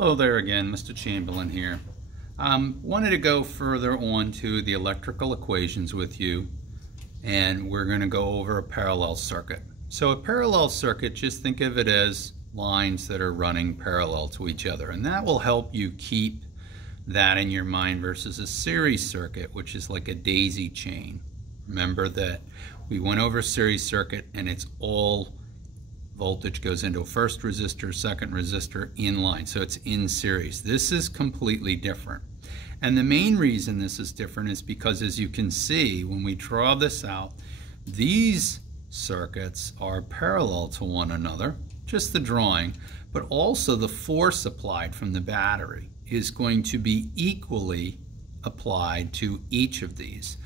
Hello there again, Mr. Chamberlain here. Wanted to go further on to the electrical equations with you, and we're going to go over a parallel circuit. So a parallel circuit, just think of it as lines that are running parallel to each other, and that will help you keep that in your mind versus a series circuit, which is like a daisy chain. Remember that we went over series circuit and it's all voltage goes into a first resistor, second resistor in line, so it's in series. This is completely different. And the main reason this is different is because, as you can see, when we draw this out, these circuits are parallel to one another, just the drawing, but also the force applied from the battery is going to be equally applied to each of these.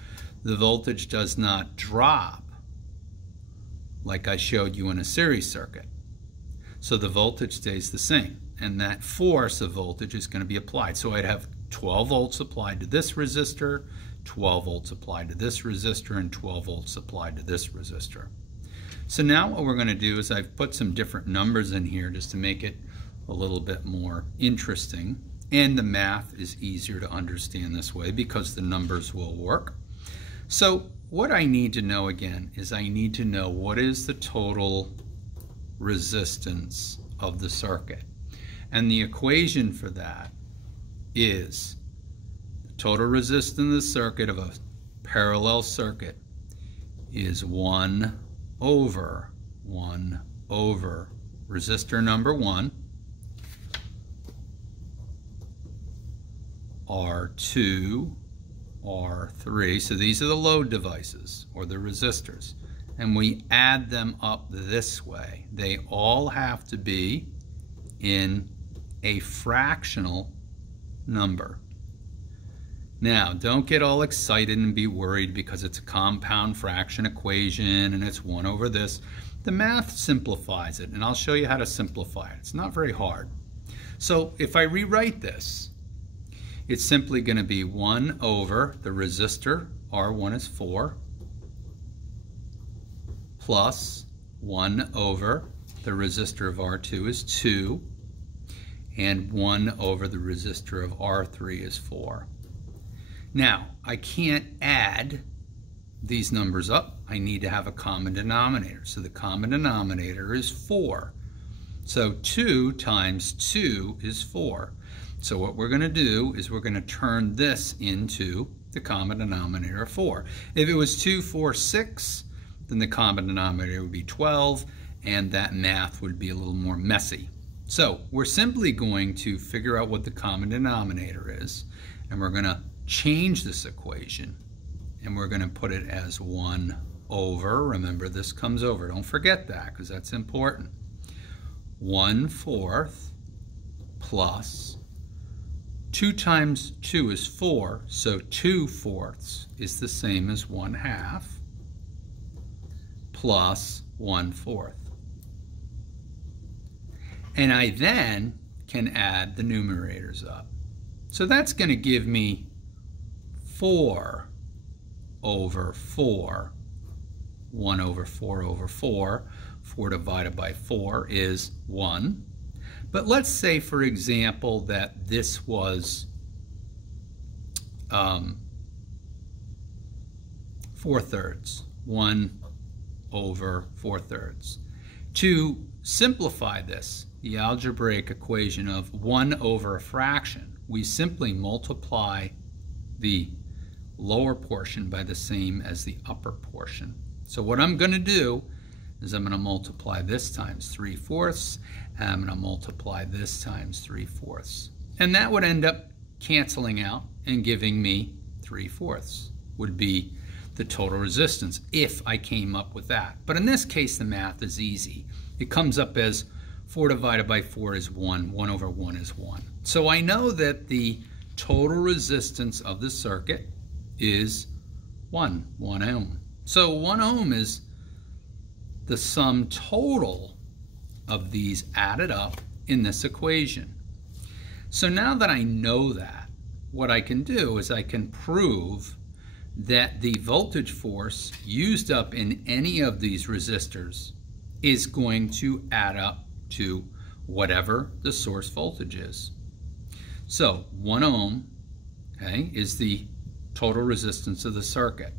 The voltage does not drop like I showed you in a series circuit. So the voltage stays the same, and that force of voltage is going to be applied. So I'd have 12 volts applied to this resistor, 12 volts applied to this resistor, and 12 volts applied to this resistor. So now what we're going to do is I've put some different numbers in here just to make it a little bit more interesting, and the math is easier to understand this way because the numbers will work. So what I need to know again is I need to know what is the total resistance of the circuit. And the equation for that is the total resistance of the circuit of a parallel circuit is 1 over resistor number 1, R2, R3, so these are the load devices or the resistors, and we add them up this way. They all have to be in a fractional number. Now, don't get all excited and be worried because it's a compound fraction equation and it's 1 over this. The math simplifies it, and I'll show you how to simplify it. It's not very hard. So if I rewrite this, it's simply going to be 1 over the resistor, R1 is 4, plus 1 over the resistor of R2 is 2, and 1 over the resistor of R3 is 4. Now, I can't add these numbers up. I need to have a common denominator. So the common denominator is 4. So 2 times 2 is 4. So what we're going to do is we're going to turn this into the common denominator of 4. If it was 2, 4, 6, then the common denominator would be 12, and that math would be a little more messy. So we're simply going to figure out what the common denominator is, and we're going to change this equation, and we're going to put it as 1 over, remember this comes over, don't forget that because that's important, 1/4 plus 2 times 2 is 4, so 2/4 is the same as 1/2 plus 1/4. And I then can add the numerators up. So that's going to give me 4 over 4, 1 over 4 over 4. 4 divided by 4 is 1. But let's say, for example, that this was 4/3, 1 over 4/3. To simplify this, the algebraic equation of 1 over a fraction, we simply multiply the lower portion by the same as the upper portion. So what I'm going to do is I'm going to multiply this times 3/4, and I'm going to multiply this times 3/4. And that would end up canceling out and giving me 3/4 would be the total resistance if I came up with that. But in this case, the math is easy. It comes up as 4 divided by 4 is 1, 1 over 1 is 1. So I know that the total resistance of the circuit is 1 ohm. So 1 ohm is the sum total of these added up in this equation. So now that I know that, what I can do is I can prove that the voltage force used up in any of these resistors is going to add up to whatever the source voltage is. So 1 ohm, okay, is the total resistance of the circuit.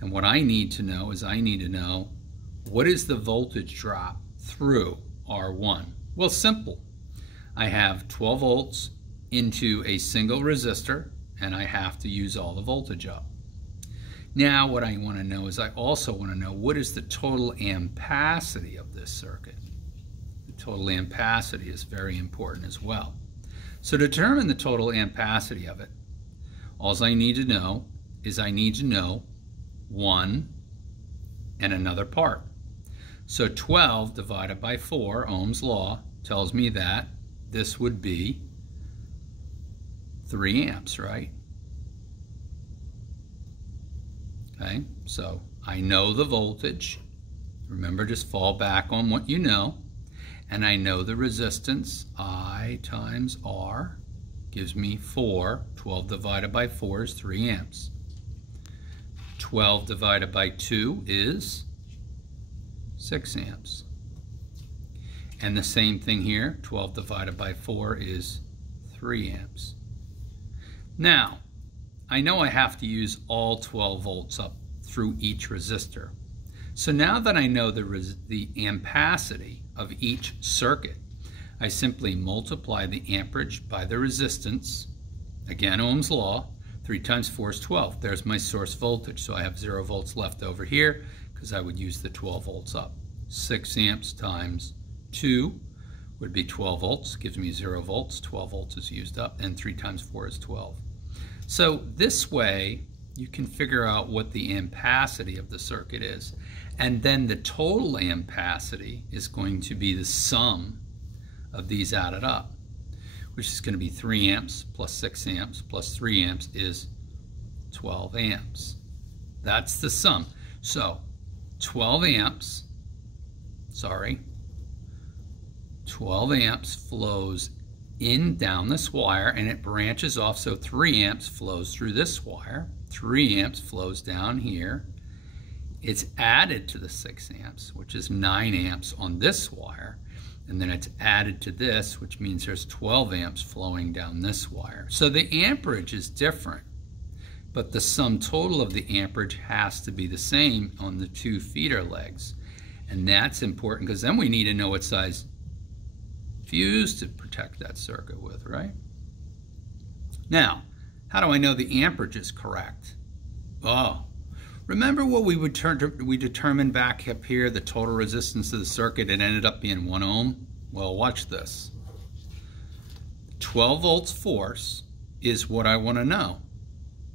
And what I need to know is I need to know what is the voltage drop through R1. Well, simple. I have 12 volts into a single resistor, and I have to use all the voltage up. Now what I want to know is I also want to know what is the total ampacity of this circuit. The total ampacity is very important as well. So to determine the total ampacity of it, all I need to know is I need to know 1 and another part. So 12 divided by 4, Ohm's law, tells me that this would be 3 amps, right? Okay, so I know the voltage. Remember, just fall back on what you know. And I know the resistance, I times R, gives me 4. 12 divided by 4 is 3 amps. 12 divided by 2 is 6 amps. And the same thing here, 12 divided by 4 is 3 amps. Now, I know I have to use all 12 volts up through each resistor. So now that I know the ampacity of each circuit, I simply multiply the amperage by the resistance. Again, Ohm's law, 3 times 4 is 12. There's my source voltage, so I have 0 volts left over here because I would use the 12 volts up. 6 amps times 2 would be 12 volts, gives me 0 volts. 12 volts is used up, and 3 times 4 is 12. So this way, you can figure out what the ampacity of the circuit is. And then the total ampacity is going to be the sum of these added up, which is going to be 3 amps plus 6 amps plus 3 amps is 12 amps. That's the sum. So 12 amps flows down this wire, and it branches off, so 3 amps flows through this wire, 3 amps flows down here. It's added to the 6 amps, which is 9 amps on this wire, and then it's added to this, which means there's 12 amps flowing down this wire. So the amperage is different, but the sum total of the amperage has to be the same on the 2 feeder legs. And that's important because then we need to know what size fuse to protect that circuit with, right? Now, how do I know the amperage is correct? Oh, remember what we determined back up here, the total resistance of the circuit? It ended up being 1 ohm. Well, watch this. 12 volts force is what I want to know.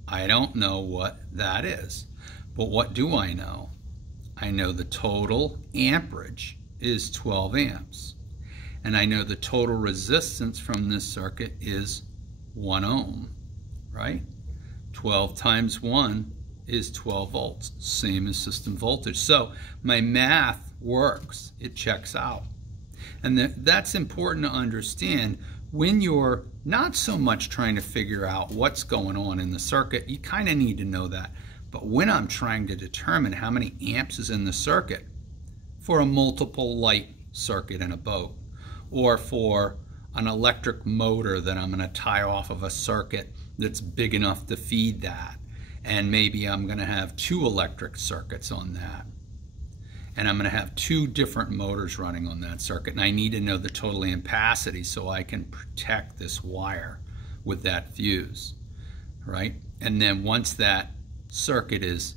I don't know what that is, but what do I know? I know the total amperage is 12 amps. And I know the total resistance from this circuit is 1 ohm, right? 12 times 1 is 12 volts, same as system voltage. So my math works, it checks out. And that's important to understand when you're not so much trying to figure out what's going on in the circuit. You kind of need to know that. But when I'm trying to determine how many amps is in the circuit for a multiple light circuit in a boat, or for an electric motor that I'm going to tie off of a circuit that's big enough to feed that, and maybe I'm going to have 2 electric circuits on that, and I'm going to have 2 different motors running on that circuit, and I need to know the total ampacity so I can protect this wire with that fuse, right? And then once that circuit is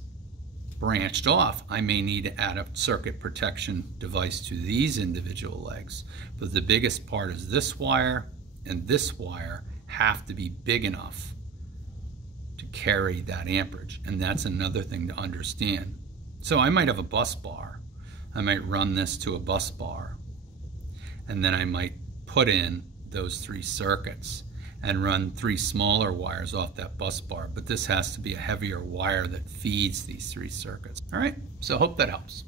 branched off, I may need to add a circuit protection device to these individual legs. But the biggest part is this wire and this wire have to be big enough to carry that amperage. And that's another thing to understand. So I might have a bus bar. I might run this to a bus bar. And then I might put in those 3 circuits and run 3 smaller wires off that bus bar. But this has to be a heavier wire that feeds these 3 circuits. All right, so hope that helps.